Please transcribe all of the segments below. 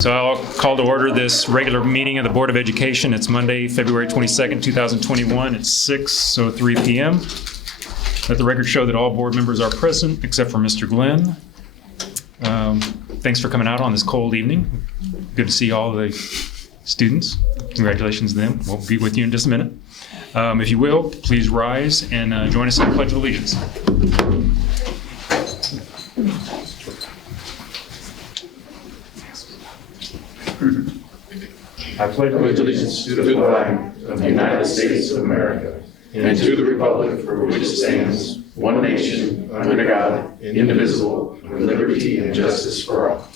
So I'll call to order this regular meeting of the Board of Education. It's Monday, February 22nd, 2021 at 6:03 p.m. Let the record show that all board members are present except for Mr. Glenn. Thanks for coming out on this cold evening. Good to see all the students. Congratulations to them. We'll be with you in just a minute. If you will, please rise and join us in the Pledge of Allegiance. I pledge allegiance to the flag of the United States of America and to the republic for which it stands, one nation, under God, indivisible, with liberty and justice for all.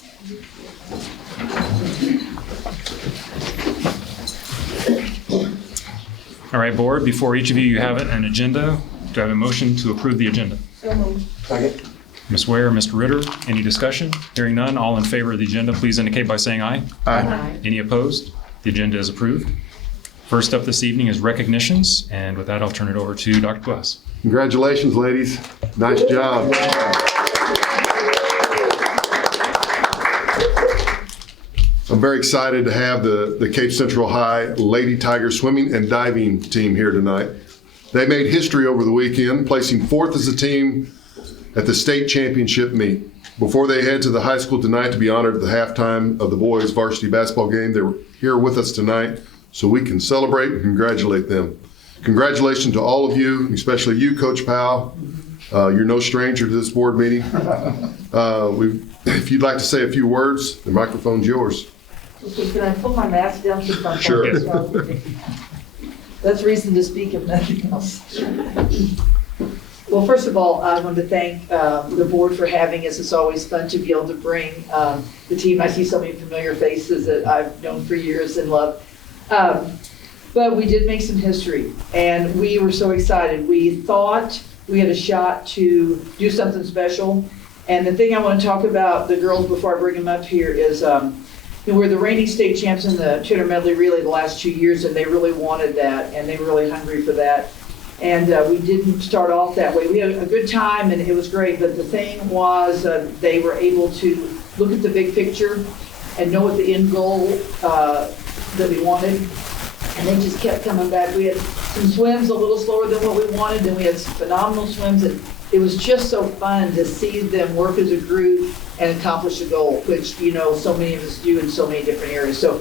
All right, board, before each of you have an agenda. Do I have a motion to approve the agenda? So moved. Second. Ms. Ware, Mr. Ritter, any discussion? Hearing none, all in favor of the agenda, please indicate by saying aye. Aye. Any opposed? The agenda is approved. First up this evening is recognitions, and with that, I'll turn it over to Dr. Glass. Congratulations, ladies. Nice job. I'm very excited to have the Cape Central High Lady Tiger swimming and diving team here tonight. They made history over the weekend, placing fourth as a team at the state championship meet. Before they head to the high school tonight to be honored at the halftime of the boys varsity basketball game, they were here with us tonight so we can celebrate and congratulate them. Congratulations to all of you, especially you, Coach Powell. You're no stranger to this board meeting. If you'd like to say a few words, the microphone's yours. Okay, can I pull my mask down to my phone? Sure. That's reason to speak if nothing else. Well, first of all, I want to thank the board for having us. It's always fun to be able to bring the team. I see so many familiar faces that I've known for years and love. But we did make some history, and we were so excited. We thought we had a shot to do something special. And the thing I want to talk about the girls before I bring them up here is we're the reigning state champs in the 200 medley relay the last 2 years, and they really wanted that, and they were really hungry for that. And we didn't start off that way. We had a good time, and it was great, but the thing was they were able to look at the big picture and know what the end goal that we wanted, and they just kept coming back. We had some swims a little slower than what we wanted, and we had some phenomenal swims, and it was just so fun to see them work as a group and accomplish a goal, which, you know, so many of us do in so many different areas. So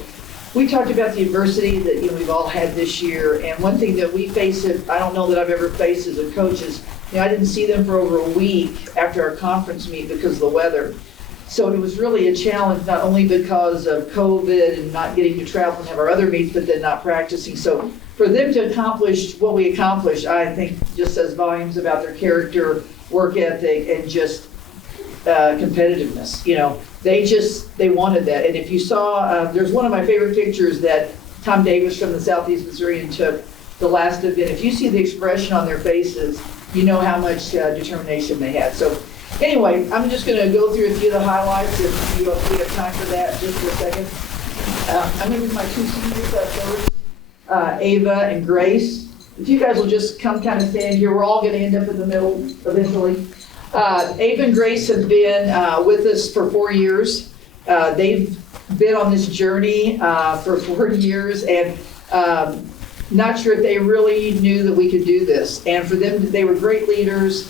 we talked about the adversity that we've all had this year, and one thing that we face, I don't know that I've ever faced as a coach, is I didn't see them for over a week after our conference meet because of the weather. So it was really a challenge, not only because of COVID and not getting to travel and have our other meets, but then not practicing. So for them to accomplish what we accomplished, I think just says volumes about their character, work ethic, and just competitiveness. They wanted that. And if you saw, there's one of my favorite pictures that Tom Davis from the Southeast Missourian took the last event. If you see the expression on their faces, you know how much determination they had. So anyway, I'm just going to go through a few of the highlights if we have time for that just for a second. I'm going to bring my two seniors up first, Ava and Grace. If you guys will just come kind of stand here, we're all going to end up in the middle eventually. Ava and Grace have been with us for 4 years. They've been on this journey for 4 years, and not sure if they really knew that we could do this. And for them, they were great leaders.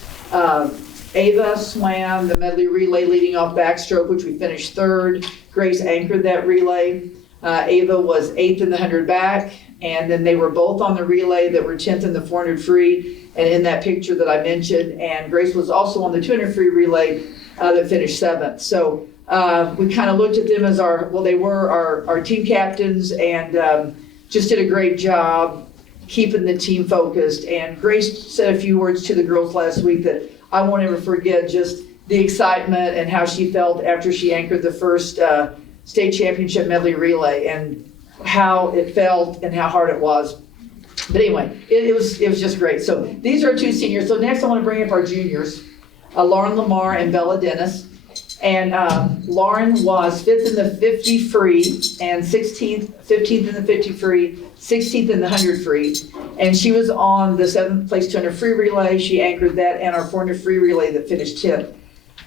Ava swam the medley relay leading off backstroke, which we finished third. Grace anchored that relay. Ava was 8th in the 100 back, and then they were both on the relay that were 10th in the 400 free, and in that picture that I mentioned. And Grace was also on the 200 free relay that finished 7th. So we kind of looked at them as they were our team captains, and just did a great job keeping the team focused. And Grace said a few words to the girls last week that I won't ever forget, just the excitement and how she felt after she anchored the first state championship medley relay, and how it felt and how hard it was. But anyway, it was just great. So these are two seniors. So next I want to bring up our juniors, Lauren Lamar and Bella Dennis. And Lauren was 5th in the 50 free and 15th in the 50 free, 16th in the 100 free. And she was on the 7th place 200 free relay. She anchored that and our 400 free relay that finished 10th.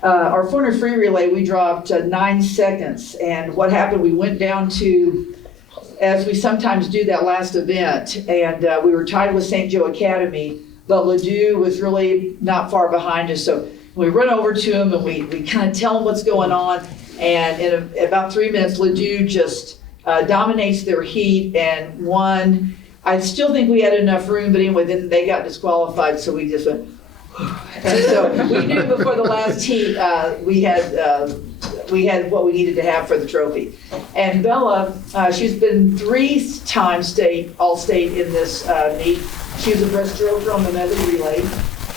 our 400 free relay, we dropped 9 seconds. And what happened, we went down to, as we sometimes do, that last event, and we were tied with St. Joe Academy, but Ladue was really not far behind us. So we run over to him and we kind of tell him what's going on. And in about 3 minutes, Ladue just dominates their heat and won. I still think we had enough room, but anyway, then they got disqualified, so we just went, and so we knew before the last heat, we had what we needed to have for the trophy. And Bella, she's been 3 times all-state in this meet. She was a breaststroker on the medley relay.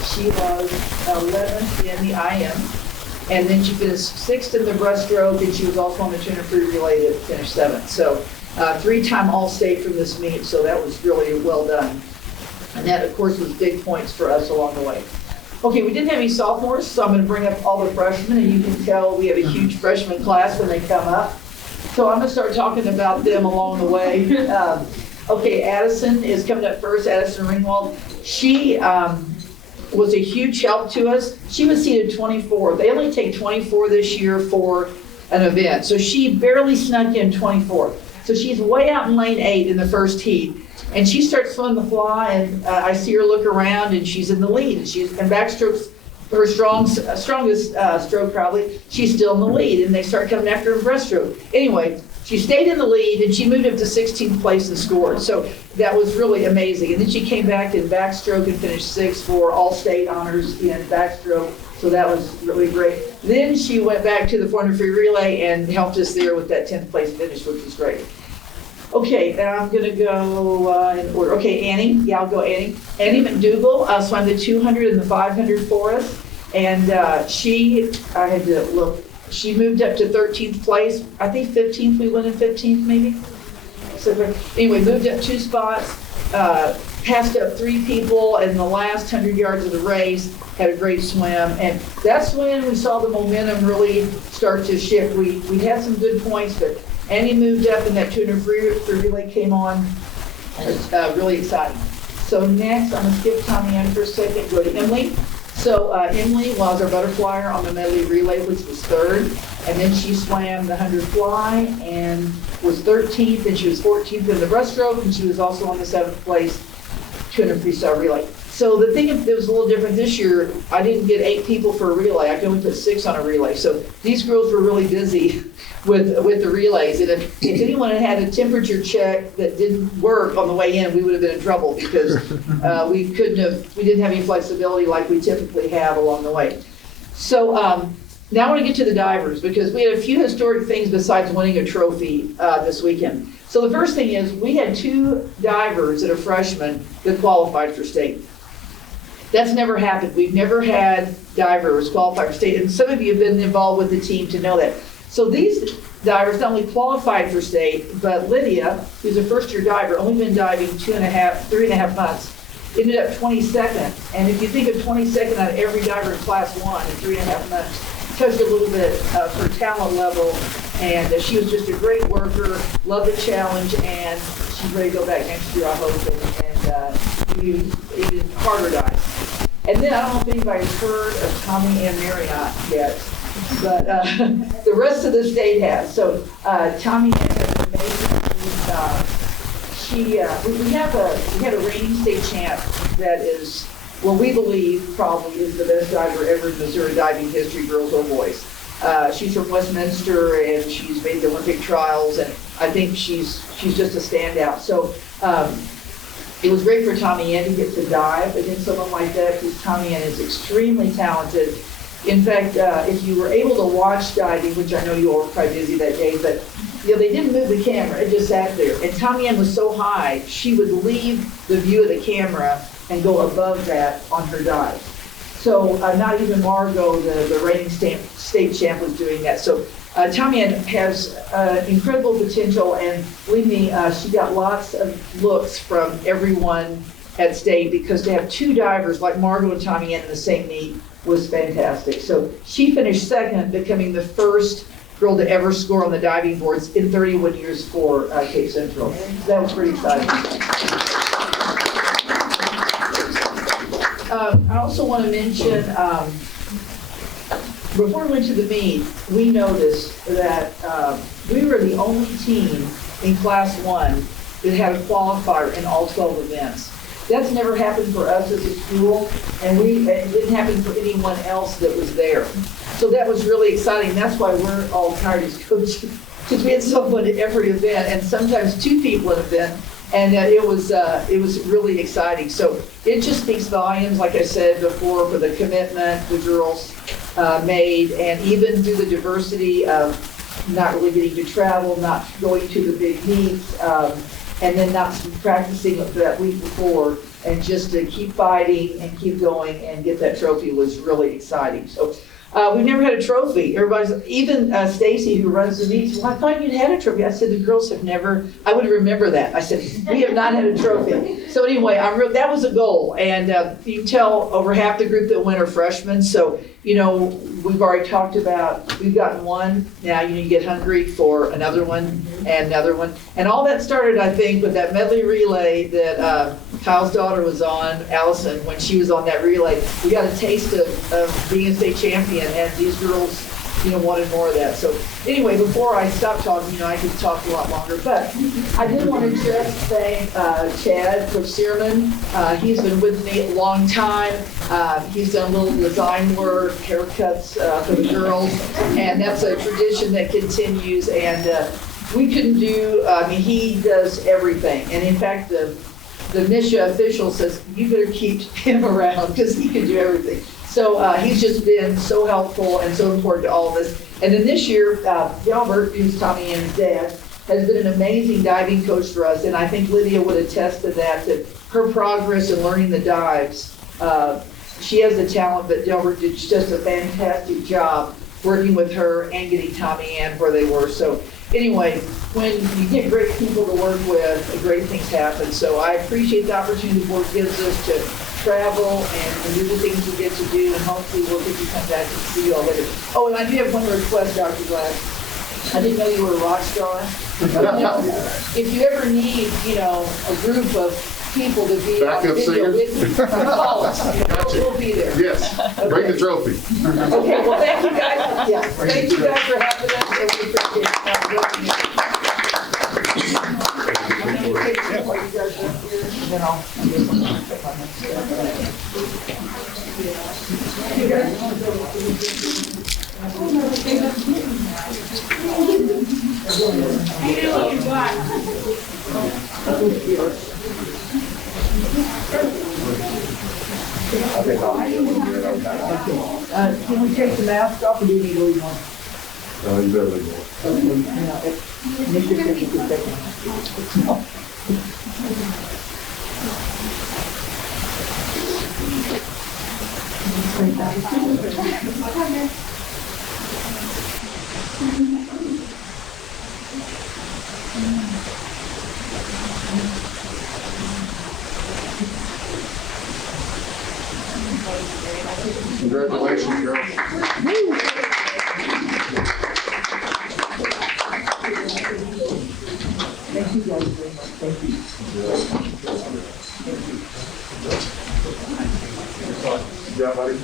She was 11th in the IM. And then she finished 6th in the breaststroke, and she was also on the 200 free relay that finished 7th. So 3-time all-state from this meet, so that was really well done. And that, of course, was big points for us along the way. Okay, we didn't have any sophomores, so I'm going to bring up all the freshmen, and you can tell we have a huge freshman class when they come up. So I'm going to start talking about them along the way. Okay, Addison is coming up first, Addison Ringwald. She was a huge help to us. She was seated 24. They only take 24 this year for an event, so she barely snuck in 24. So she's way out in lane 8 in the first heat. And she starts swimming the fly, and I see her look around, and she's in the lead. And backstrokes, her strongest stroke probably, she's still in the lead, and they start coming after her in breaststroke. Anyway, she stayed in the lead, and she moved up to 16th place and scored. So that was really amazing. And then she came back in backstroke and finished 6th for all-state honors in backstroke. So that was really great. Then she went back to the 400 free relay and helped us there with that 10th place finish, which was great. Okay, now I'm gonna go in order. Okay, Annie, yeah, I'll go Annie. Annie McDougall swam the 200 and the 500 for us. And I had to look, she moved up to 13th place. I think 15th, we went in 15th maybe. So anyway, moved up 2 spots, passed up 3 people in the last 100 yards of the race, had a great swim. And that's when we saw the momentum really start to shift. We had some good points, but Annie moved up and that 200 free relay came on. It's really exciting. So next, I'm gonna skip Tommy Ann for a second, go to Emily. So Emily was our butterflyer on the medley relay, which was 3rd. And then she swam the 100 fly and was 13th, and she was 14th in the breaststroke, and she was also on the 7th place 200 freestyle relay. So the thing that was a little different this year, I didn't get 8 people for a relay. I could only put 6 on a relay. So these girls were really busy with the relays. And if anyone had had a temperature check that didn't work on the way in, we would have been in trouble because we didn't have any flexibility like we typically have along the way. So now I want to get to the divers because we had a few historic things besides winning a trophy this weekend. So the first thing is we had 2 divers that are freshmen that qualified for state. That's never happened. We've never had divers qualify for state, and some of you have been involved with the team to know that. So these divers not only qualified for state, but Lydia, who's a first-year diver, only been diving 3.5 months, ended up 22nd. And if you think of 22nd out of every diver in class 1 in 3.5 months, touched a little bit of her talent level, and she was just a great worker, loved the challenge, and she's ready to go back next year, I hope, and even harder dives. And then I don't know if anybody's heard of Tommy and Marriott yet, but the rest of the state has. So Tommy has an amazing. We had a reigning state champ that is, what we believe probably is the best diver ever in Missouri diving history, girls or boys. She's from Westminster and she's made the Olympic trials, and I think she's just a standout. So it was great for Tommy Ann to get to dive against someone like that because Tommy Ann is extremely talented. In fact, if you were able to watch diving, which I know you all were probably busy that day, but they didn't move the camera, it just sat there. And Tommy Ann was so high, she would leave the view of the camera and go above that on her dive. So not even Margot, the reigning state champ, was doing that. So Tommy Ann has incredible potential, and believe me, she got lots of looks from everyone at state because to have 2 divers like Margot and Tommy Ann in the same meet was fantastic. So she finished 2nd, becoming the first girl to ever score on the diving boards in 31 years for Cape Central. That was pretty exciting. I also want to mention before we went to the meet, we noticed that we were the only team in Class 1 that had a qualifier in all 12 events. That's never happened for us as a school, and it didn't happen for anyone else that was there. So that was really exciting. That's why we're all tired as coaches, because we had someone at every event, and sometimes two people at an event, and it was really exciting. So it just speaks volumes, like I said before, for the commitment the girls made, and even through the diversity of not really getting to travel, not going to the big meets, and then not practicing that week before, and just to keep fighting and keep going and get that trophy was really exciting. So we've never had a trophy. Everybody's, even Stacy, who runs the meets, well, I thought you'd had a trophy. I said, the girls have never, I would remember that. I said, we have not had a trophy. So anyway, that was a goal. And you can tell over half the group that went are freshmen. So, you know, we've already talked about, we've gotten one. Now you get hungry for another one and another one. And all that started, I think, with that medley relay that Kyle's daughter was on, Allison, when she was on that relay. We got a taste of being a state champion, and these girls, you know, wanted more of that. So anyway, before I stop talking, you know, I could talk a lot longer, but I did want to just thank Chad, Coach Searman. He's been with me a long time. He's done a little design work, haircuts for the girls, and that's a tradition that continues. And we couldn't do, I mean, he does everything. And in fact, the NISHA official says, you better keep him around because he can do everything. So he's just been so helpful and so important to all of us. And then this year, Delbert, who's Tommy Ann's dad, has been an amazing diving coach for us. And I think Lydia would attest to that her progress in learning the dives, she has the talent, but Delbert did just a fantastic job working with her and getting Tommy Ann where they were. So anyway, when you get great people to work with, great things happen. So I appreciate the opportunity the board gives us to travel and do the things we get to do, and hopefully we'll get to come back and see you all later. Oh, and I do have one request, Dr. Glass. I didn't know you were a rock star. You know, if you ever need, you know, a group of people to be on Backup video singers? with you, call us. We'll be there. Yes, bring the trophy. Okay, well, thank you guys. Yeah, thank you guys for having us, and we appreciate it. I'm gonna take some while you guys are up here, and then I guess I'm gonna check on this. You guys wanna can we take the mask off, or do you need to leave one? You better leave one. Okay, now, if Nick said you could take it. Congratulations, girls. Thank you guys very much. Thank you. Yeah, buddy.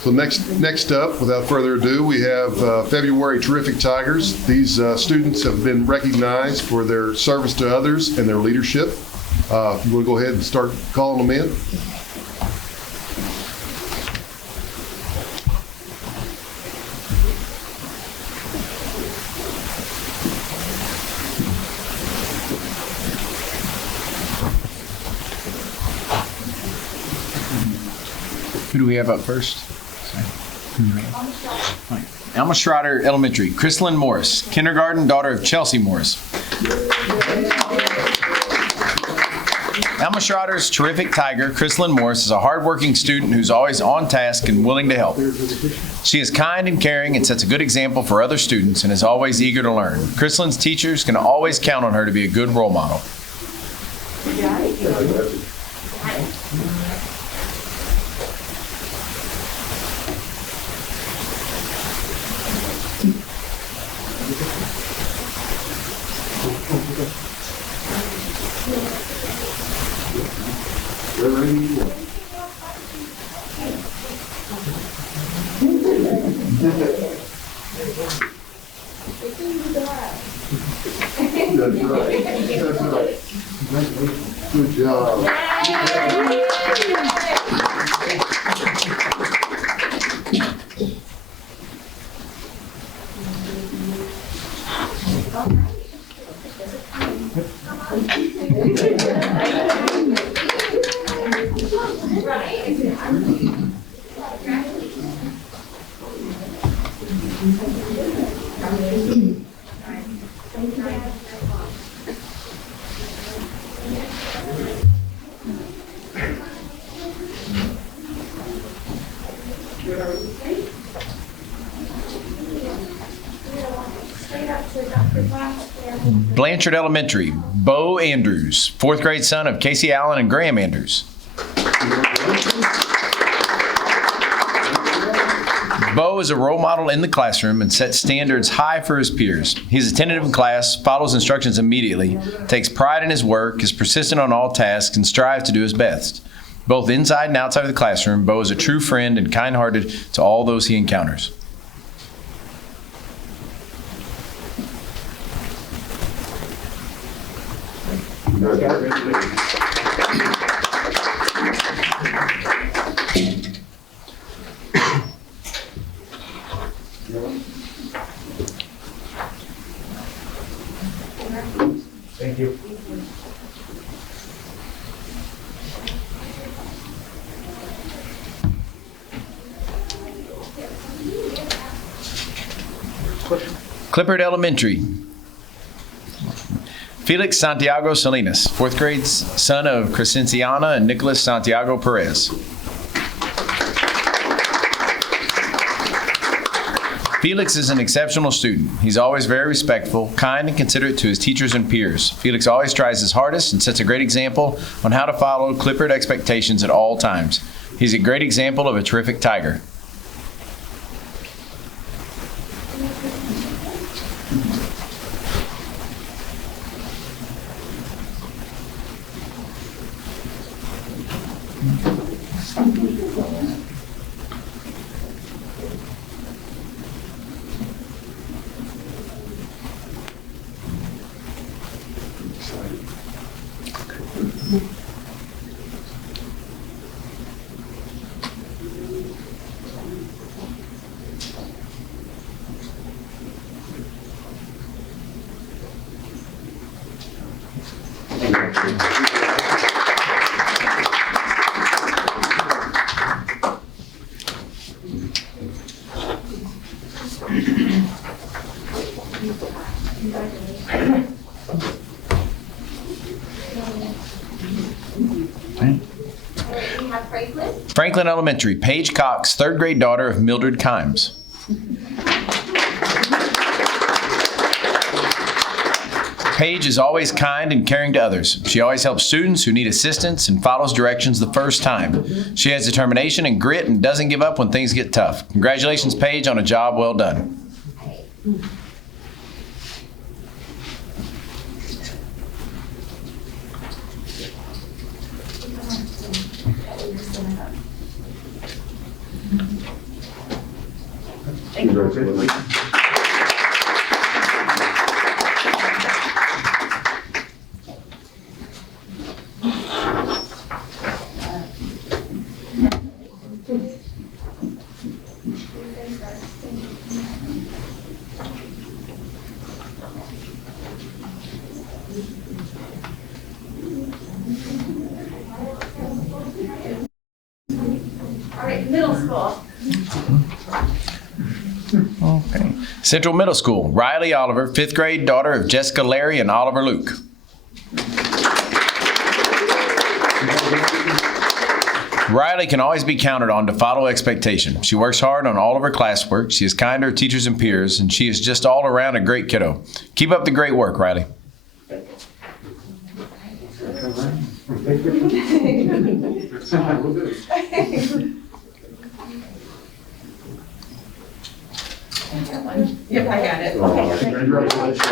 So next up, without further ado, we have February Terrific Tigers. These students have been recognized for their service to others and their leadership. If you want to go ahead and start calling them in. Who do we have up first? Alma Schroeder Elementary, Chrislyn Morris, kindergarten, daughter of Chelsea Morris. Alma Schroeder's terrific tiger, Chrislyn Morris, is a hardworking student who's always on task and willing to help. She is kind and caring and sets a good example for other students and is always eager to learn. Chrislyn's teachers can always count on her to be a good role model. Good job. Blanchard Elementary, Bo Andrews, 4th grade son of Casey Allen and Graham Andrews. Bo is a role model in the classroom and sets standards high for his peers. He's attentive in class, follows instructions immediately, takes pride in his work, is persistent on all tasks, and strives to do his best. Both inside and outside of the classroom, Bo is a true friend and kind-hearted to all those he encounters. Thank you. Clippard Elementary, Felix Santiago Salinas, 4th grade son of Crescenciana and Nicholas Santiago Perez. Felix is an exceptional student. He's always very respectful, kind, and considerate to his teachers and peers. Felix always tries his hardest and sets a great example on how to follow Clippard expectations at all times. He's a great example of a terrific tiger. Franklin Elementary, Paige Cox, 3rd grade daughter of Mildred Kimes. Paige is always kind and caring to others. She always helps students who need assistance and follows directions the first time. She has determination and grit and doesn't give up when things get tough. Congratulations, Paige, on a job well done. Middle school. Okay. Central Middle School, Riley Oliver, 5th grade daughter of Jessica Larry and Oliver Luke. Riley can always be counted on to follow expectation. She works hard on all of her classwork. She is kind to her teachers and peers, and she is just all around a great kiddo. Keep up the great work, Riley. Yep, I got it. Congratulations.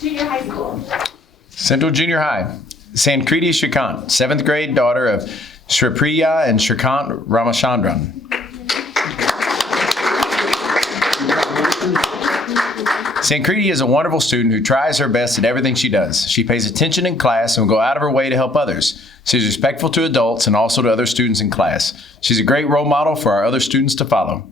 Junior high school. Central Junior High. Sankriti Shrikant, 7th grade, daughter of Shripriya and Shrikant Ramachandran. Sankriti is a wonderful student who tries her best at everything she does. She pays attention in class and will go out of her way to help others. She's respectful to adults and also to other students in class. She's a great role model for our other students to follow.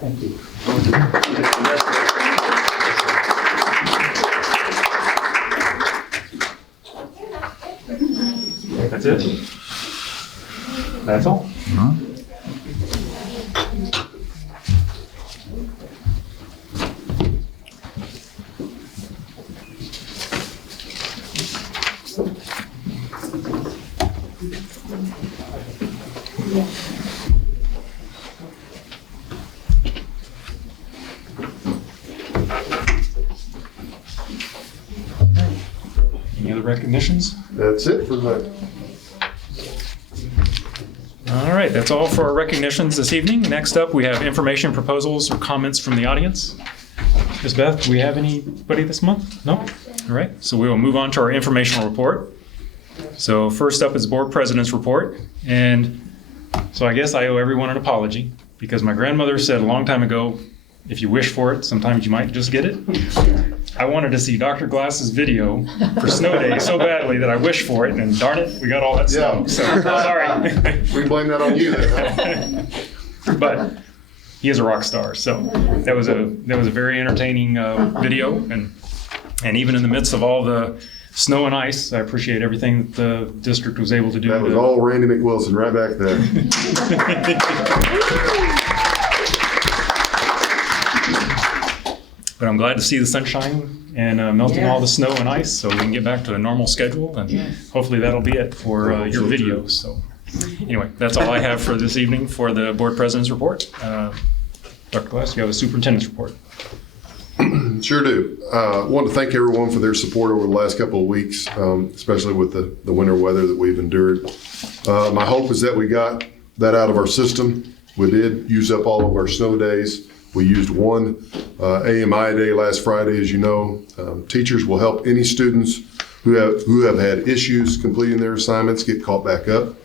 Thank you. That's it? That's all? Any other recognitions? That's it for tonight. All right, that's all for our recognitions this evening. Next up, we have information, proposals, or comments from the audience. Ms. Beth, do we have anybody this month? No? All right, so we will move on to our informational report. So first up is Board President's report. And so I guess I owe everyone an apology because my grandmother said a long time ago, if you wish for it, sometimes you might just get it. I wanted to see Dr. Glass's video for Snow Day so badly that I wished for it, and darn it, we got all that snow. Yeah. So sorry. We blame that on you then, huh? But he is a rock star. So that was a very entertaining video, and even in the midst of all the snow and ice, I appreciate everything that the district was able to do. That was all Randy McWilson right back there. But I'm glad to see the sunshine and melting all the snow and ice, so we can get back to a normal schedule, and hopefully that'll be it for your video. So anyway, that's all I have for this evening for the Board President's report. Dr. Glass, you have a Superintendent's report. Sure do. I want to thank everyone for their support over the last couple of weeks, especially with the winter weather that we've endured. My hope is that we got that out of our system. We did use up all of our snow days. We used one AMI day last Friday, as you know. Teachers will help any students who have had issues completing their assignments get caught back up.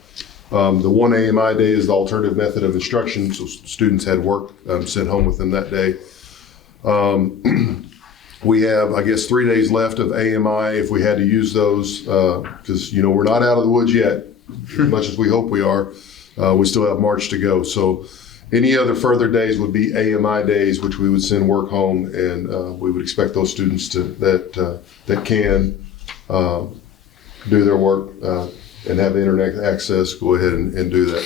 The one AMI day is the alternative method of instruction, so students had work sent home with them that day. We have, I guess, 3 days left of AMI if we had to use those, because, you know, we're not out of the woods yet, as much as we hope we are. We still have March to go. So any other further days would be AMI days, which we would send work home, and we would expect those students that can do their work and have the internet access, go ahead and do that.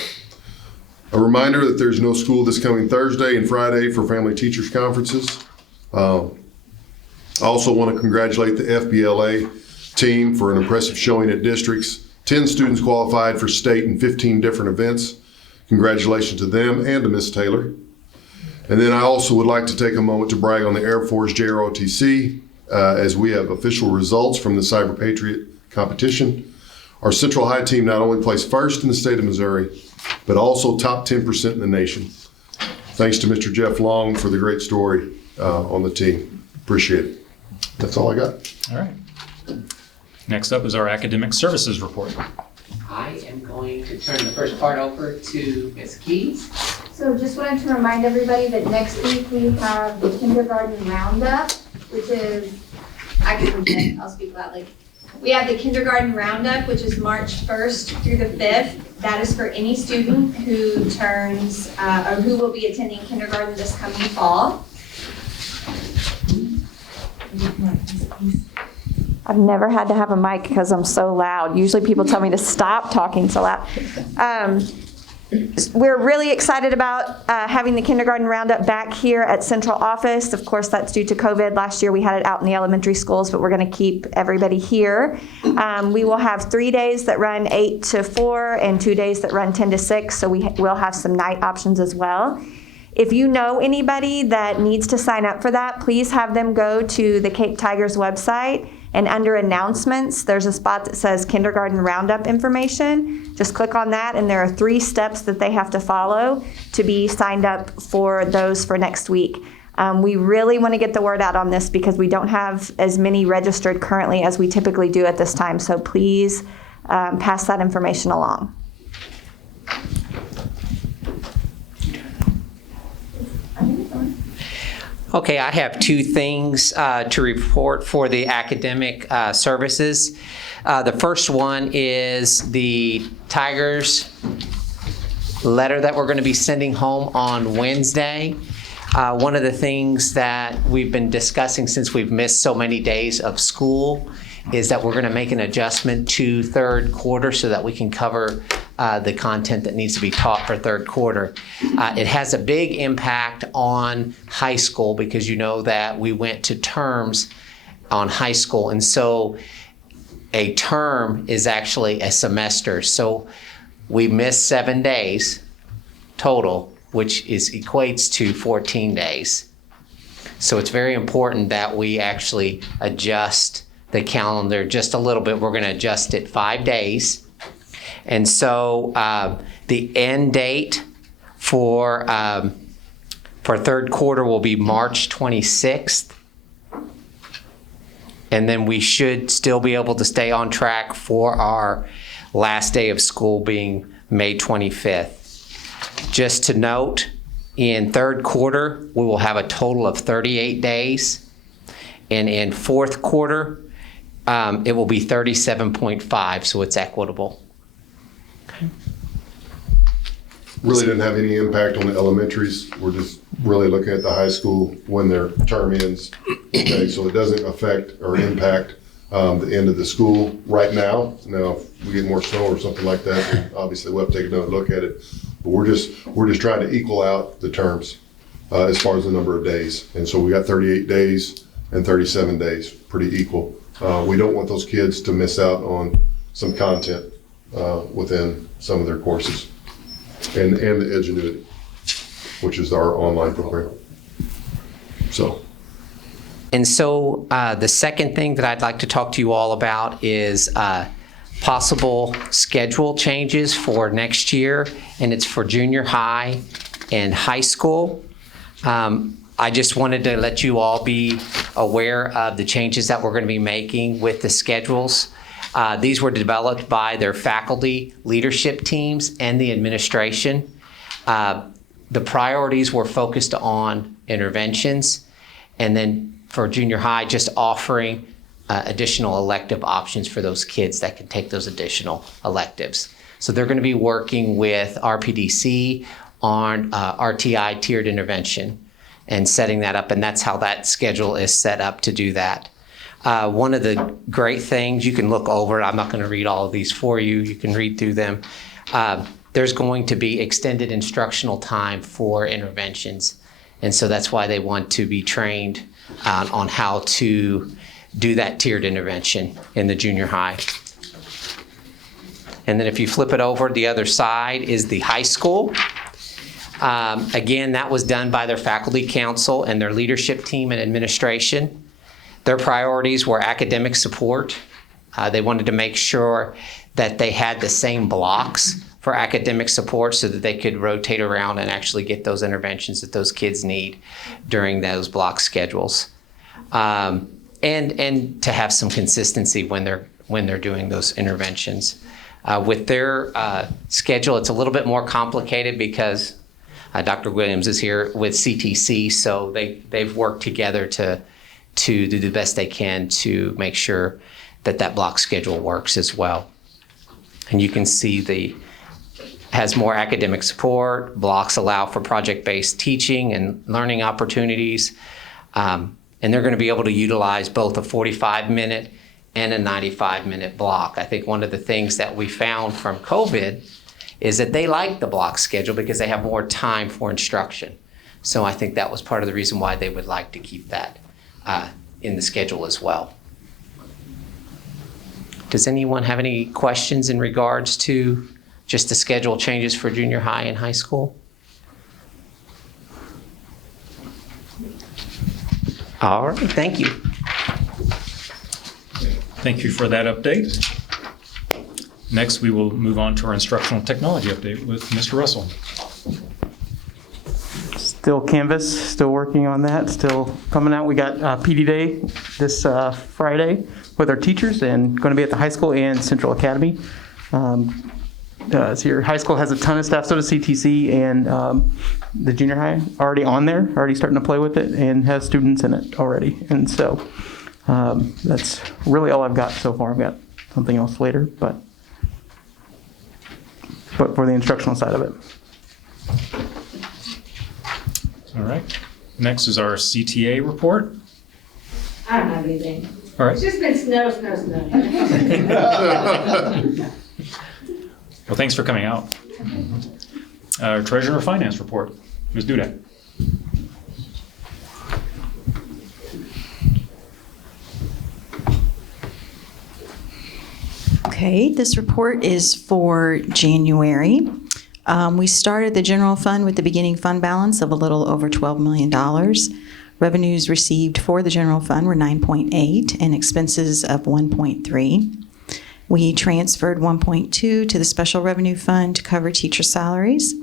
A reminder that there's no school this coming Thursday and Friday for family teachers conferences. I also want to congratulate the FBLA team for an impressive showing at districts. 10 students qualified for state in 15 different events. Congratulations to them and to Ms. Taylor. And then I also would like to take a moment to brag on the Air Force JROTC as we have official results from the Cyber Patriot competition. Our Central High team not only placed first in the state of Missouri, but also top 10% in the nation. Thanks to Mr. Jeff Long for the great story on the team. Appreciate it. That's all I got. All right. Next up is our academic services report. I am going to turn the first part over to Ms. Keys. So just wanted to remind everybody that next week we have the kindergarten Roundup, which is, I can forget, I'll speak loudly. We have the kindergarten roundup, which is March 1st through the 5th. That is for any student who turns, or who will be attending kindergarten this coming fall. I've never had to have a mic because I'm so loud. Usually people tell me to stop talking so loud. We're really excited about having the kindergarten roundup back here at central office. Of course, that's due to COVID. Last year we had it out in the elementary schools, but we're going to keep everybody here. We will have 3 days that run 8 to 4 and 2 days that run 10 to 6, so we will have some night options as well. If you know anybody that needs to sign up for that, please have them go to the Cape Tigers website, and under announcements, there's a spot that says kindergarten roundup information. Just click on that, and there are 3 steps that they have to follow to be signed up for those for next week. We really want to get the word out on this because we don't have as many registered currently as we typically do at this time, so please pass that information along. Okay, I have 2 things to report for the academic services. The first one is the Tigers letter that we're going to be sending home on Wednesday. One of the things that we've been discussing since we've missed so many days of school is that we're going to make an adjustment to third quarter so that we can cover the content that needs to be taught for third quarter. It has a big impact on high school because you know that we went to terms on high school, and so a term is actually a semester. So we missed 7 days total, which equates to 14 days. So it's very important that we actually adjust the calendar just a little bit. We're going to adjust it 5 days. And so the end date for third quarter will be March 26th. And then we should still be able to stay on track for our last day of school being May 25th. Just to note, in third quarter, we will have a total of 38 days. And in fourth quarter, it will be 37.5, so it's equitable. Really didn't have any impact on the elementaries. We're just really looking at the high school when their term ends. Okay, so it doesn't affect or impact the end of the school right now. Now, if we get more snow or something like that, then obviously we'll have to take another look at it. But we're just trying to equal out the terms as far as the number of days. And so we got 38 days and 37 days, pretty equal. We don't want those kids to miss out on some content within some of their courses. And the Edgenuity, which is our online program. And so the second thing that I'd like to talk to you all about is possible schedule changes for next year, and it's for junior high and high school. I just wanted to let you all be aware of the changes that we're going to be making with the schedules. These were developed by their faculty leadership teams and the administration. The priorities were focused on interventions, and then for junior high, just offering additional elective options for those kids that can take those additional electives. So they're going to be working with RPDC on RTI tiered intervention and setting that up, and that's how that schedule is set up to do that. One of the great things, you can look over, I'm not going to read all of these for you, you can read through them. There's going to be extended instructional time for interventions, and so that's why they want to be trained on how to do that tiered intervention in the junior high. And then if you flip it over, the other side is the high school. Again, that was done by their faculty council and their leadership team and administration. Their priorities were academic support. They wanted to make sure that they had the same blocks for academic support so that they could rotate around and actually get those interventions that those kids need during those block schedules. And to have some consistency when they're doing those interventions. With their schedule, it's a little bit more complicated because Dr. Williams is here with CTC, so they've worked together to do the best they can to make sure that block schedule works as well. And you can see has more academic support. Blocks allow for project-based teaching and learning opportunities. And they're going to be able to utilize both a 45-minute and a 95-minute block. I think one of the things that we found from COVID is that they like the block schedule because they have more time for instruction. So I think that was part of the reason why they would like to keep that in the schedule as well. Does anyone have any questions in regards to just the schedule changes for junior high and high school? All right, thank you. Thank you for that update. Next, we will move on to our instructional technology update with Mr. Russell. Still Canvas, still working on that, still coming out. We got PD Day this Friday with our teachers and going to be at the high school and Central Academy. So your high school has a ton of staff, so does CTC, and the junior high already on there, already starting to play with it and has students in it already. And so that's really all I've got so far. I've got something else later, but for the instructional side of it. All right. Next is our CTA report. I don't have anything. All right. It's just been snow. Well, thanks for coming out. Treasurer and Finance report. Ms. Duda. Okay, this report is for January. We started the general fund with the beginning fund balance of a little over $12 million. Revenues received for the general fund were 9.8 and expenses of 1.3. We transferred 1.2 to the special revenue fund to cover teacher salaries,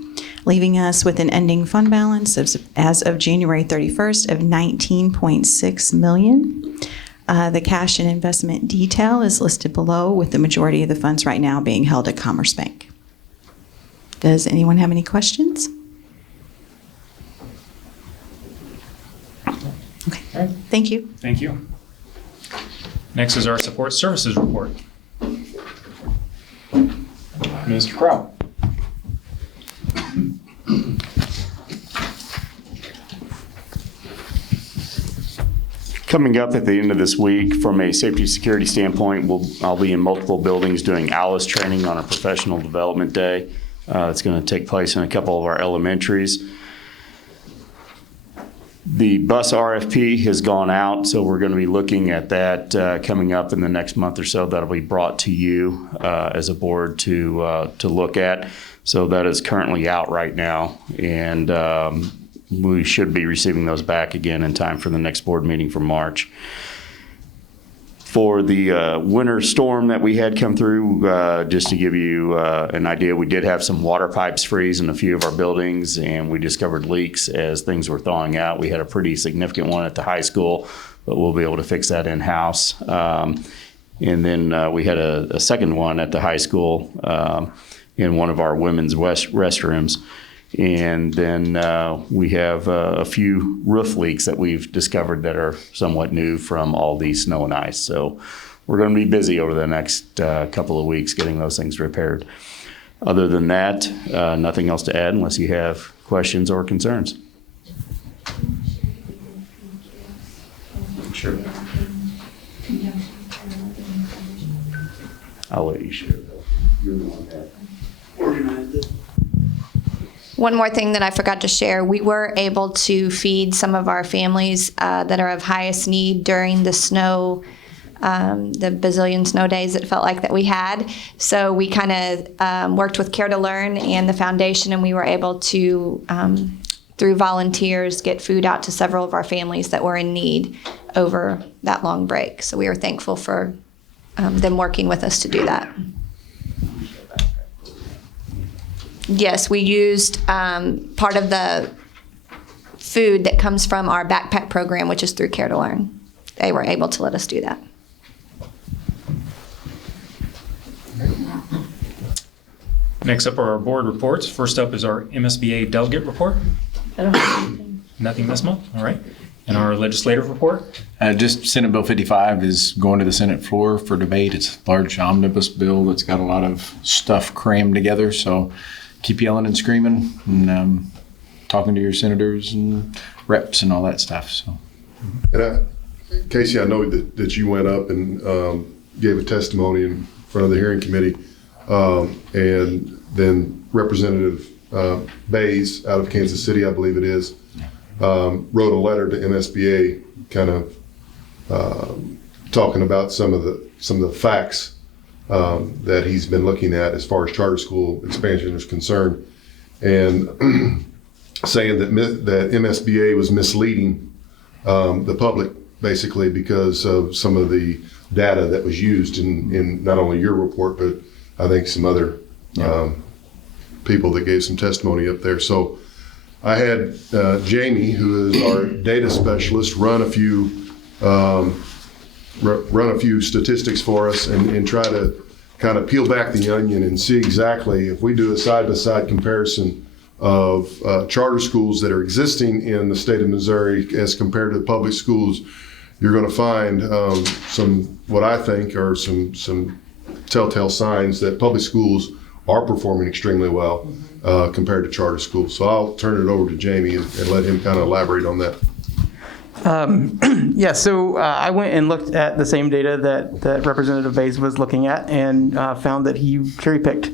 leaving us with an ending fund balance as of January 31st of $19.6 million. The cash and investment detail is listed below, with the majority of the funds right now being held at Commerce Bank. Does anyone have any questions? Okay, thank you. Thank you. Next is our support services report. Mr. Crow. Coming up at the end of this week, from a safety security standpoint, I'll be in multiple buildings doing ALICE training on a professional development day. It's going to take place in a couple of our elementaries. The bus RFP has gone out, so we're going to be looking at that coming up in the next month or so. That'll be brought to you as a board to look at. So that is currently out right now, and we should be receiving those back again in time for the next board meeting for March. For the winter storm that we had come through, just to give you an idea, we did have some water pipes freeze in a few of our buildings, and we discovered leaks as things were thawing out. We had a pretty significant one at the high school, but we'll be able to fix that in-house. And then we had a second one at the high school in one of our women's restrooms. And then we have a few roof leaks that we've discovered that are somewhat new from all the snow and ice. So we're going to be busy over the next couple of weeks getting those things repaired. Other than that, nothing else to add unless you have questions or concerns. Sure. I'll let you share. You're the one that organized it. One more thing that I forgot to share, we were able to feed some of our families that are of highest need during the snow, the bazillion snow days it felt like that we had. So we kind of worked with Care to Learn and the foundation, and we were able to, through volunteers, get food out to several of our families that were in need over that long break. So we were thankful for them working with us to do that. Yes, we used part of the food that comes from our backpack program, which is through Care to Learn. They were able to let us do that. Next up are our board reports. First up is our MSBA delegate report. I don't have anything. Nothing this month, all right. And our legislative report? Just Senate Bill 55 is going to the Senate floor for debate. It's a large omnibus bill that's got a lot of stuff crammed together. So keep yelling and screaming and talking to your senators and reps and all that stuff. So. And Casey, I know that you went up and gave a testimony in front of the hearing committee, and then Representative Bays out of Kansas City, I believe it is, wrote a letter to MSBA, kind of talking about some of the facts that he's been looking at as far as charter school expansion is concerned, and saying that MSBA was misleading the public, basically because of some of the data that was used in not only your report, but I think some other people that gave some testimony up there. So I had Jamie, who is our data specialist, run a few statistics for us and try to kind of peel back the onion and see exactly, if we do a side-by-side comparison of charter schools that are existing in the state of Missouri as compared to the public schools, you're going to find some, what I think are some telltale signs that public schools are performing extremely well compared to charter schools. So I'll turn it over to Jamie and let him kind of elaborate on that. So I went and looked at the same data that Representative Bays was looking at, and found that he cherry-picked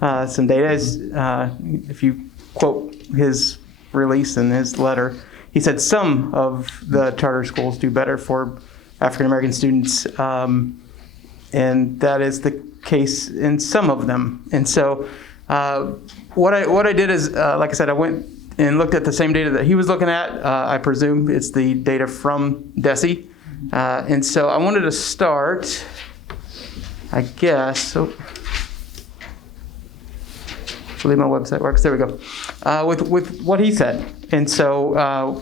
some data. If you quote his release in his letter, he said some of the charter schools do better for African-American students, and that is the case in some of them. And so what I did is, like I said, I went and looked at the same data that he was looking at. I presume it's the data from DESE. And so I wanted to start, I guess, hopefully my website works, there we go, with what he said. And so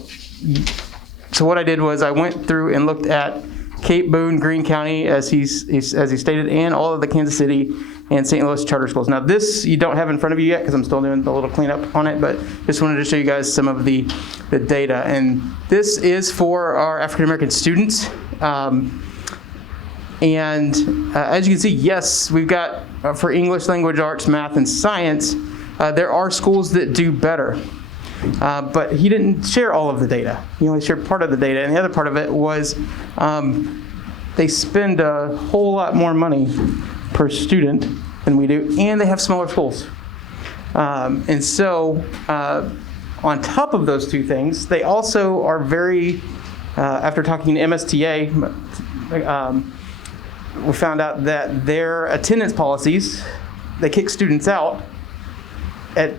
what I did was I went through and looked at Cape, Boone, Greene County, as he stated, and all of the Kansas City and St. Louis charter schools. Now this you don't have in front of you yet because I'm still doing the little cleanup on it, but just wanted to show you guys some of the data. And this is for our African American students. As you can see, yes, we've got for English, language arts, math, and science, there are schools that do better. But he didn't share all of the data. He only shared part of the data. And the other part of it was they spend a whole lot more money per student than we do, and they have smaller schools. And so on top of those two things, they also are very, after talking to MSTA, we found out that their attendance policies, they kick students out at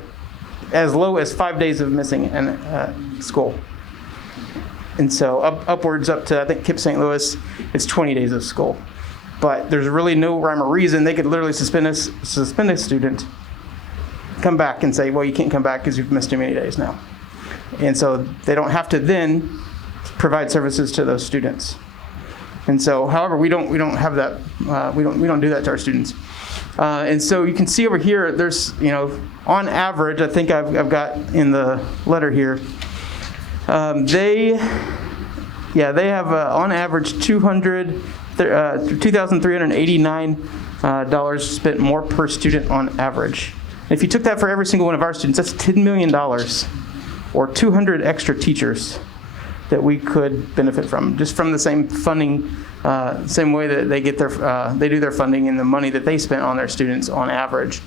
as low as 5 days of missing in school. And so upwards up to, I think, KIPP St. Louis, it's 20 days of school. But there's really no rhyme or reason. They could literally suspend a student, come back and say, well, you can't come back because you've missed too many days now. And so they don't have to then provide services to those students. And so, however, we don't have that. We don't do that to our students. And so you can see over here, there's, on average, I think I've got in the letter here, they have on average $2,389 spent more per student on average. And if you took that for every single one of our students, that's $10 million or 200 extra teachers that we could benefit from, just from the same funding, same way that they get they do their funding and the money that they spent on their students on average.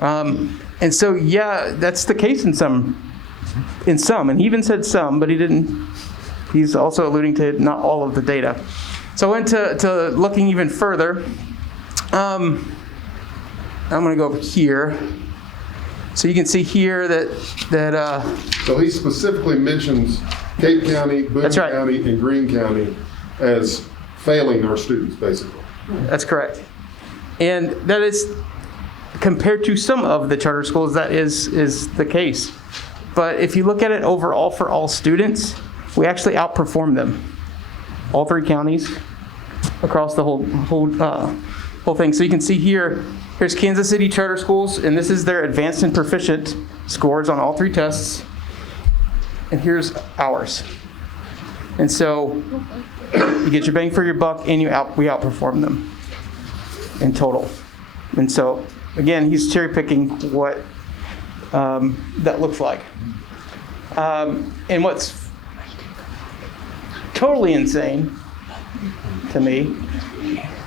And so, that's the case in some, and he even said some, but he didn't. He's also alluding to not all of the data. So I went to looking even further. I'm going to go over here. So you can see here that. So he specifically mentions Cape County, Boone County, and Greene County as failing our students, basically. That's correct. And that is, compared to some of the charter schools, that is the case. But if you look at it overall for all students, we actually outperform them. All three counties across the whole thing. So you can see here's Kansas City charter schools, and this is their advanced and proficient scores on all three tests. And here's ours. And so you get your bang for your buck, and we outperform them in total. And so, again, he's cherry picking what that looks like. And what's totally insane to me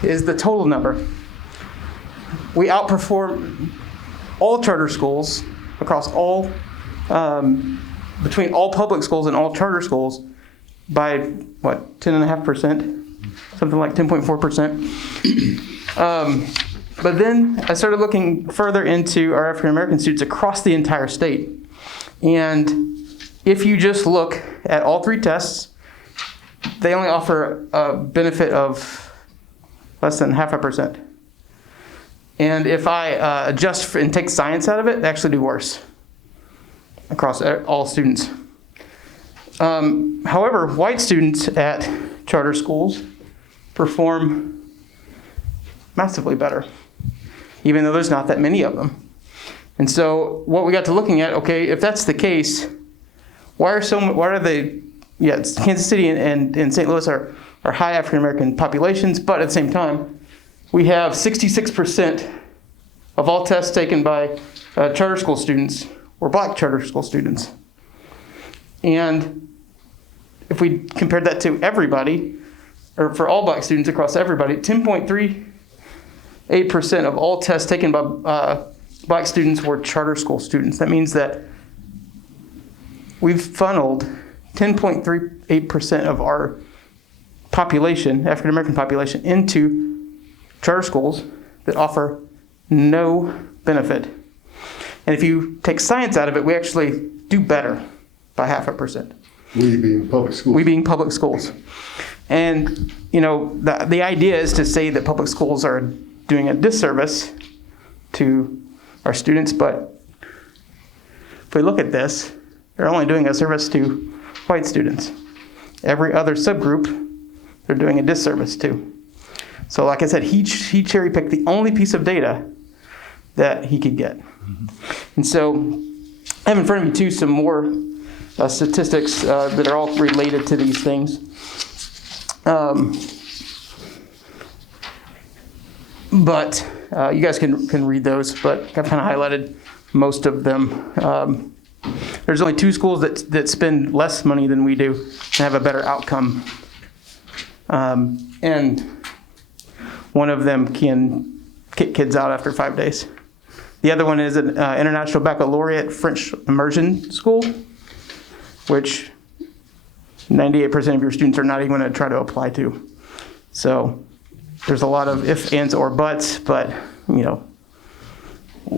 is the total number. We outperform all charter schools across all, between all public schools and all charter schools by, 10.5%? Something like 10.4%. But then I started looking further into our African American students across the entire state. And if you just look at all three tests, they only offer a benefit of less than 0.5%. And if I adjust and take science out of it, they actually do worse across all students. However, white students at charter schools perform massively better, even though there's not that many of them. And so what we got to looking at, okay, if that's the case, why are they, Kansas City and St. Louis are high African American populations, but at the same time, we have 66% of all tests taken by charter school students were black charter school students. And if we compared that to everybody, or for all black students across everybody, 10.38% of all tests taken by black students were charter school students. That means that we've funneled 10.38% of our population, African American population, into charter schools that offer no benefit. And if you take science out of it, we actually do better by 0.5%. We being public schools. We being public schools. And, the idea is to say that public schools are doing a disservice to our students, but if we look at this, they're only doing a service to white students. Every other subgroup, they're doing a disservice to. So like I said, he cherry-picked the only piece of data that he could get. And so I have in front of you, too, some more statistics that are all related to these things. But you guys can read those, but I've kind of highlighted most of them. There's only 2 schools that spend less money than we do and have a better outcome. And one of them can kick kids out after 5 days. The other one is an International Baccalaureate French Immersion School, which 98% of your students are not even going to try to apply to. So there's a lot of ifs, ands, or buts, but,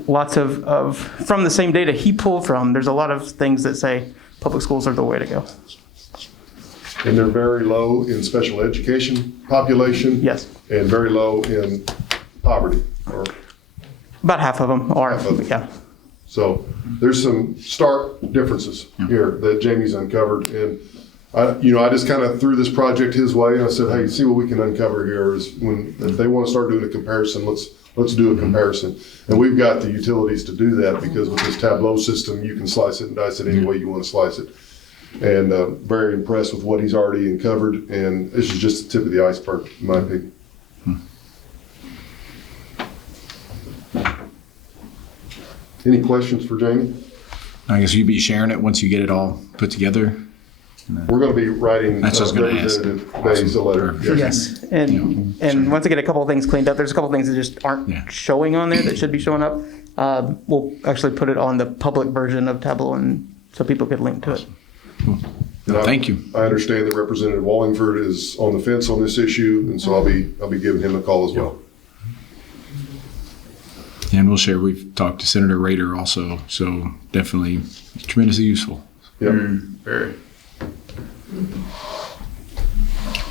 lots of from the same data he pulled from, there's a lot of things that say public schools are the way to go. And they're very low in special education population. Yes. And very low in poverty. Or about half of them are, half of them. Yeah. So there's some stark differences here that Jamie's uncovered. And I just kind of threw this project his way, and I said, hey, see what we can uncover here is if they want to start doing a comparison, let's do a comparison. And we've got the utilities to do that, because with this Tableau system, you can slice it and dice it any way you want to slice it. And very impressed with what he's already uncovered. And this is just the tip of the iceberg, in my opinion. Any questions for Jamie? I guess you'd be sharing it once you get it all put together. We're going to be writing That's what I was gonna ask. Representative Bayes a letter. Yes. And once I get a couple of things cleaned up, there's a couple of things that just aren't showing on there that should be showing up. We'll actually put it on the public version of Tableau, and so people could link to it. Thank you. I understand that Representative Wallingford is on the fence on this issue, and so I'll be giving him a call as well. And we'll share. We've talked to Senator Rader also, so definitely tremendously useful. Yep. Very.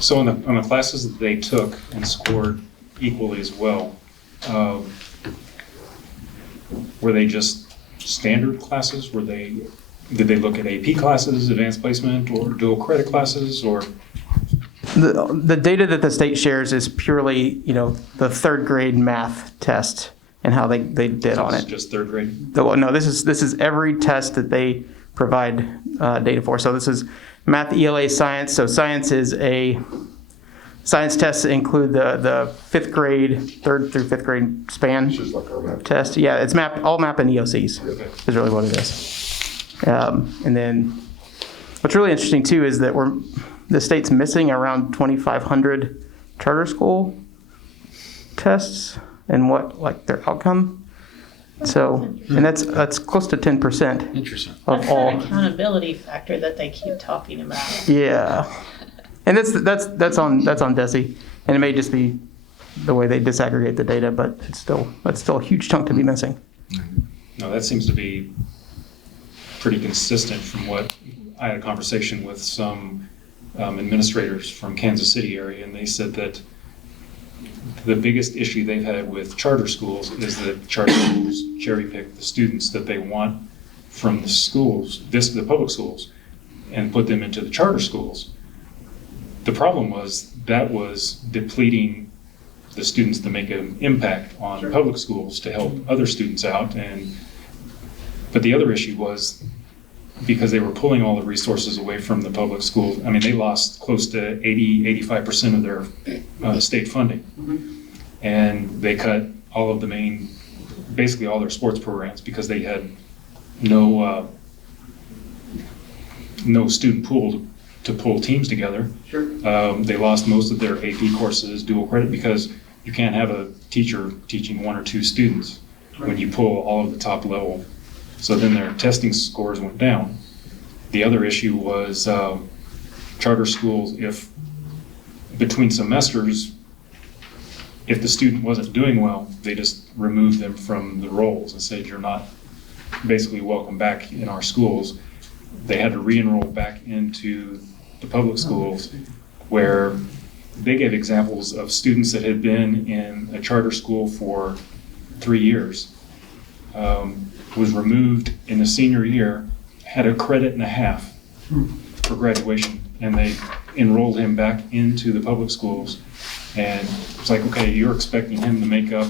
So on the classes that they took and scored equally as well, were they just standard classes? Did they look at AP classes, advanced placement, or dual credit classes, or? The data that the state shares is purely, the 3rd grade math test and how they did on it. Just 3rd grade? No, this is every test that they provide data for. So this is math, ELA, science. So science tests include the fifth grade, third through fifth grade span It's just like our map. test. Yeah, it's all map and EOCs is really what it is. And then what's really interesting too is that the state's missing around 2,500 charter school tests and like their outcome. So, and that's close to 10% Interesting. of That's all. that accountability factor that they keep talking about. Yeah, and that's on DESI, and it may just be the way they disaggregate the data, but that's still a huge chunk to be missing. No, that seems to be pretty consistent from what I had a conversation with some administrators from Kansas City area, and they said that the biggest issue they've had with charter schools is that charter schools cherry pick the students that they want from the schools, the public schools, and put them into the charter schools. The problem was that was depleting the students to make an impact on public schools to help other students out. But the other issue was because they were pulling all the resources away from the public schools. I mean, they lost close to 85% of their state funding. And they cut all of basically all their sports programs because they had no student pool to pull teams together. Sure. They lost most of their AP courses, dual credit, because you can't have a teacher teaching one or two students when you pull all of the top level. So then their testing scores went down. The other issue was charter schools, if between semesters, if the student wasn't doing well, they just removed them from the rolls and said, you're not basically welcome back in our schools. They had to re-enroll back into the public schools, where they gave examples of students that had been in a charter school for 3 years, was removed in the senior year, had a credit and a half for graduation, and they enrolled him back into the public schools. And it's like, okay, you're expecting him to make up,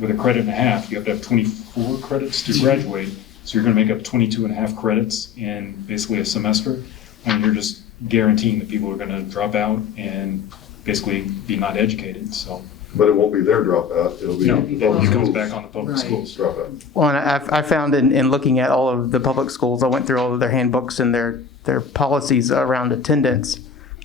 with a credit and a half, you have to have 24 credits to graduate. So you're going to make up 22 and a half credits in basically a semester, and you're just guaranteeing that people are going to drop out and basically be not educated. So. But it won't be their dropout, it'll be It public comes schools back on the public schools. dropout. Well, and I found in looking at all of the public schools, I went through all of their handbooks and their policies around attendance,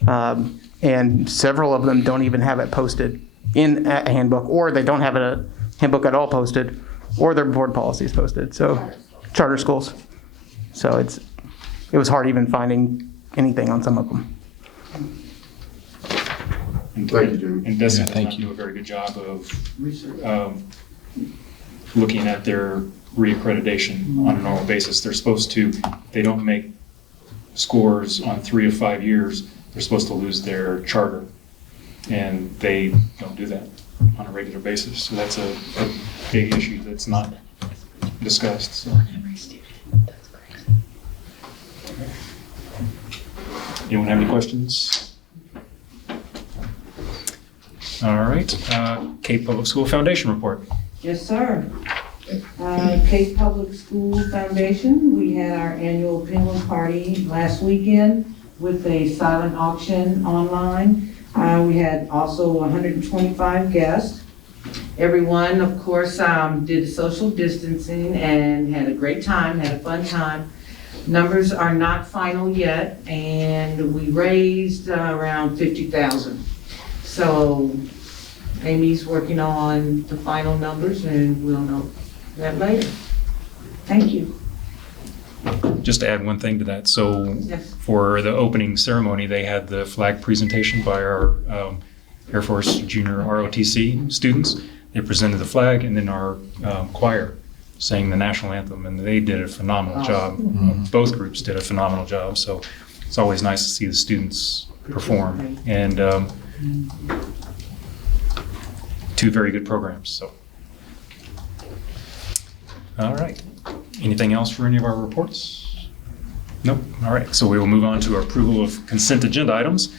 and several of them don't even have it posted in a handbook, or they don't have a handbook at all posted, or their board policies posted. So charter schools. So it was hard even finding anything on some of them. Thank you, Jimmy. And DESI does not do a very good job of looking at their reaccreditation on a normal basis. They're supposed to, they don't make scores on 3 to 5 years, they're supposed to lose their charter. And they don't do that on a regular basis. So that's a big issue that's not discussed. So. Anyone have any questions? All right, Cape Public School Foundation report. Yes, sir. Cape Public School Foundation, we had our annual penguin party last weekend with a silent auction online. We had also 125 guests. Everyone, of course, did social distancing and had a great time, had a fun time. Numbers are not final yet, and we raised around $50,000. So Amy's working on the final numbers, and we'll know that later. Thank you. Just to add one thing to that, so Yes. for the opening ceremony, they had the flag presentation by our Air Force Junior ROTC students. They presented the flag, and then our choir sang the national anthem, and they did a phenomenal job. Both groups did a phenomenal job, so it's always nice to see the students perform. And 2 very good programs. So, all right. Anything else for any of our reports? Nope. All right. So we will move on to our approval of consent agenda items.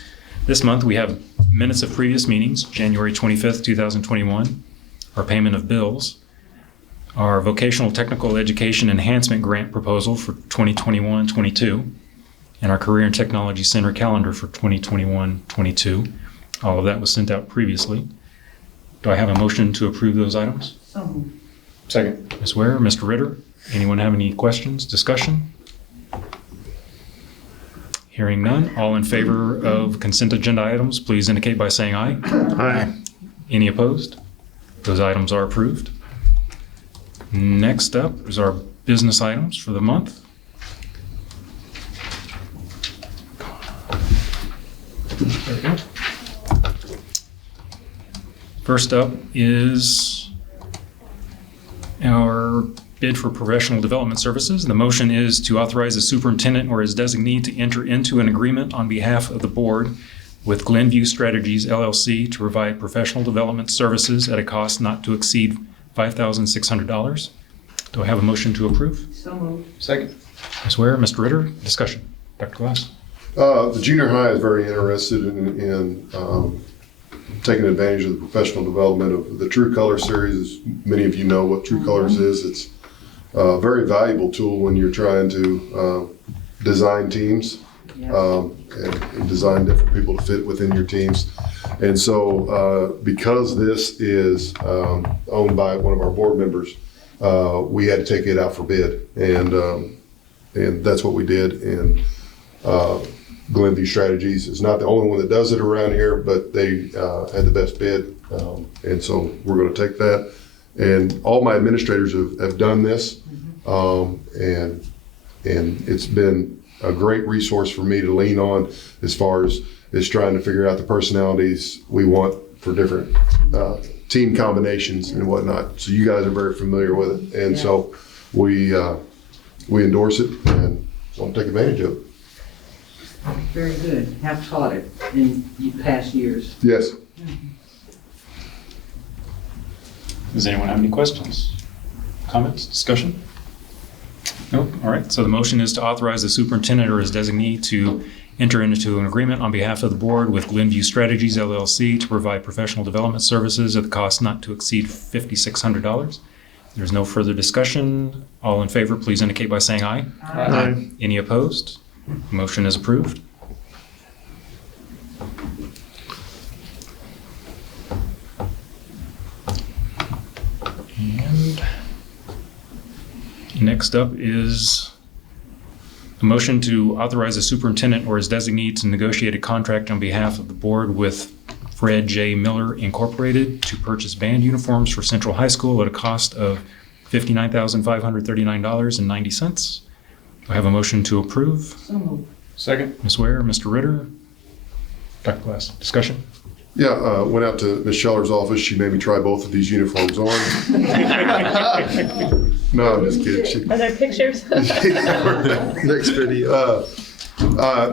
This month we have minutes of previous meetings, January 25th, 2021, our payment of bills, our vocational technical education enhancement grant proposal for 2021-22, and our Career and Technology Center calendar for 2021-22. All of that was sent out previously. Do I have a motion to approve those items? So moved. Second. Ms. Ware, Mr. Ritter, anyone have any questions, discussion? Hearing none, all in favor of consent agenda items, please indicate by saying aye. Aye. Any opposed? Those items are approved. Next up is our business items for the month. There we go. First up is our bid for professional development services. The motion is to authorize the superintendent or his designee to enter into an agreement on behalf of the board with Glenview Strategies LLC to provide professional development services at a cost not to exceed $5,600. Do I have a motion to approve? So moved. Second. Ms. Ware, Mr. Ritter, discussion. Dr. Glass. The junior high is very interested in taking advantage of the professional development of the True Color series. As many of you know what True Colors is. It's a very valuable tool when you're trying to design teams and design different people to fit within your teams. And so because this is owned by one of our board members, we had to take it out for bid. And that's what we did. And Glenview Strategies is not the only one that does it around here, but they had the best bid. And so we're going to take that. And all my administrators have done this. And it's been a great resource for me to lean on as far as trying to figure out the personalities we want for different team combinations and whatnot. So you guys are very familiar with it. And so we endorse it and want to take advantage of it. Very good. Have taught it in past years. Yes. Does anyone have any questions, comments, discussion? Nope. All right. So the motion is to authorize the superintendent or his designee to enter into an agreement on behalf of the board with Glenview Strategies LLC to provide professional development services at the cost not to exceed $5,600. There's no further discussion. All in favor, please indicate by saying aye. Aye. Any opposed? Motion is approved. And next up is a motion to authorize the superintendent or his designee to negotiate a contract on behalf of the board with Fred J. Miller Incorporated to purchase band uniforms for Central High School at a cost of $59,539.90. Do I have a motion to approve? So moved. Second. Ms. Ware, Mr. Ritter. Dr. Glass, discussion? Yeah, went out to Ms. Scheller's office. She made me try both of these uniforms on. No, I'm just kidding. Are there pictures? Next video.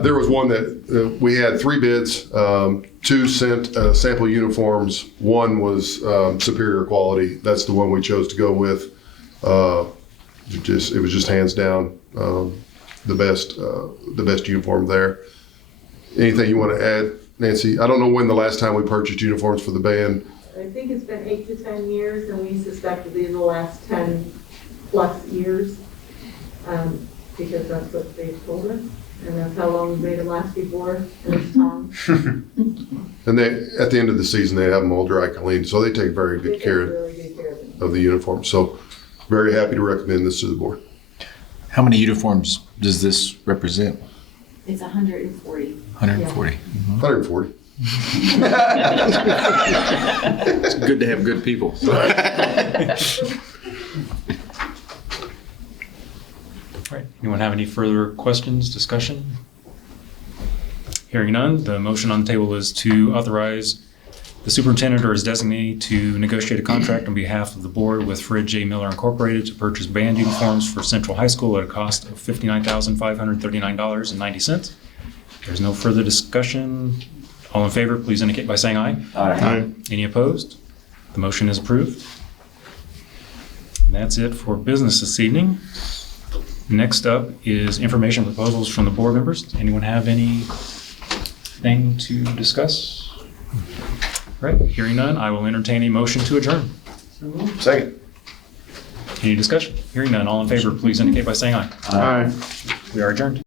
There was one that we had 3 bids. 2 sent sample uniforms. 1 was superior quality. That's the one we chose to go with. It was just hands down the best uniform there. Anything you want to add, Nancy? I don't know when the last time we purchased uniforms for the band. I think it's been 8 to 10 years, and we suspect it'll be the last 10 plus years, because that's what they've told us, and that's how long we've made them last before, and it's Tom. And at the end of the season, they have them all dry cleaned, so they take very good care of the uniform. So very happy to recommend this to the board. How many uniforms does this represent? It's 140. 140. Yeah. 140. It's good to have good people. All right. Anyone have any further questions, discussion? Hearing none, the motion on the table is to authorize the superintendent or his designee to negotiate a contract on behalf of the board with Fred J. Miller Incorporated to purchase band uniforms for Central High School at a cost of $59,539.90. There's no further discussion. All in favor, please indicate by saying aye. Aye. Any opposed? The motion is approved. And that's it for business this evening. Next up is information proposals from the board members. Does anyone have anything to discuss? All right, hearing none, I will entertain a motion to adjourn. Second. Any discussion? Hearing none, all in favor, please indicate by saying aye. Aye. We are adjourned.